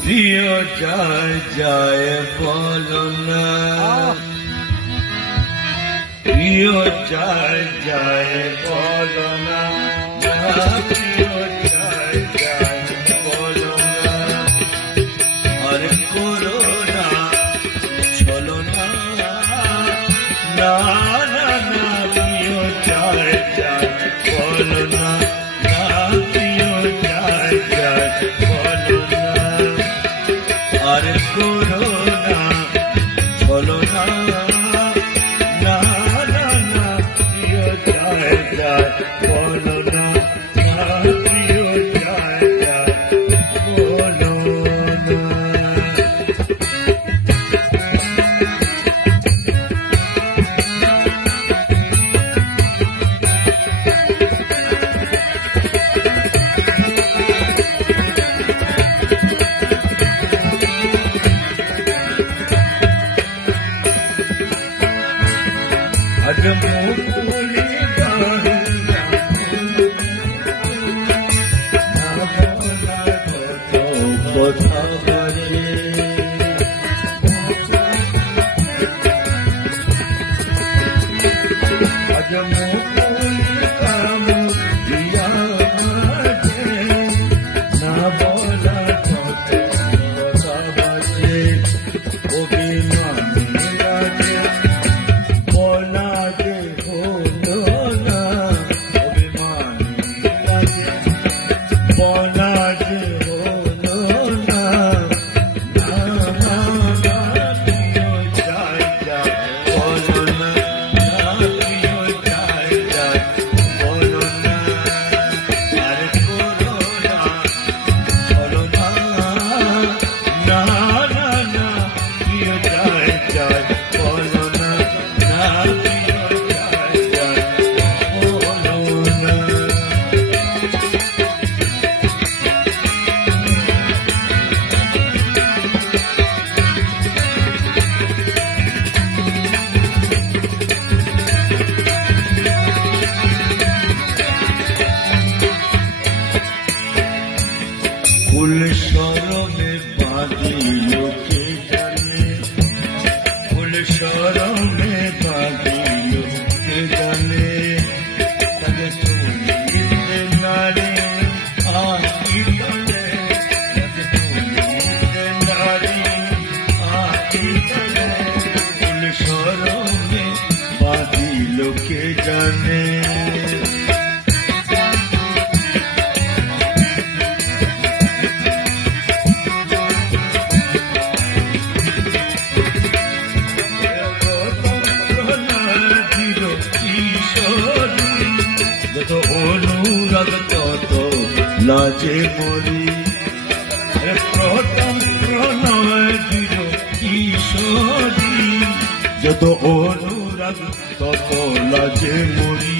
প্রিয় যায় যায় বলো না, প্রিয় যায় যায় বলো না, প্রিয় যায় যায় বলো না, আর করো না চলো না, না না না, প্রিয় যায় যায় বলো না, প্রিয় যায় যায় বলো না, আর করো না চলো না, না না না, প্রিয় যায় যায় বলো না, প্রিয় যায় যায় বলো না। আজ মুকুলি বাহিলা না বলা কত কথা বলে, আজ মুকুলি কামড়িয়া মাঝে না বলা কত কথা বলে, অভিমানী লাগে বলা যে হলো না, অভিমানী লাগে বলা যে হলো না, না না না, প্রিয় যায় যায় বলো না, প্রিয় যায় যায় বলো না, আর করো না চলো না, না না না, প্রিয় যায় যায় বলো না, প্রিয় যায় যায় বলো না। ফুল সরমে বাঁধিল কে জানে, ফুল সরমে বাঁধিল কে জানে, তাকে তুলিতে নারে আঁকি তলে, তাকে তুলিতে নারে আঁকি তলে, ফুল সরমে বাঁধিল কে জানে। যত অনুরাগ তত লাজে মরি, প্রথম প্রণয় দিল কিশোরী, যত অনুরাগ তত লাজে মরি।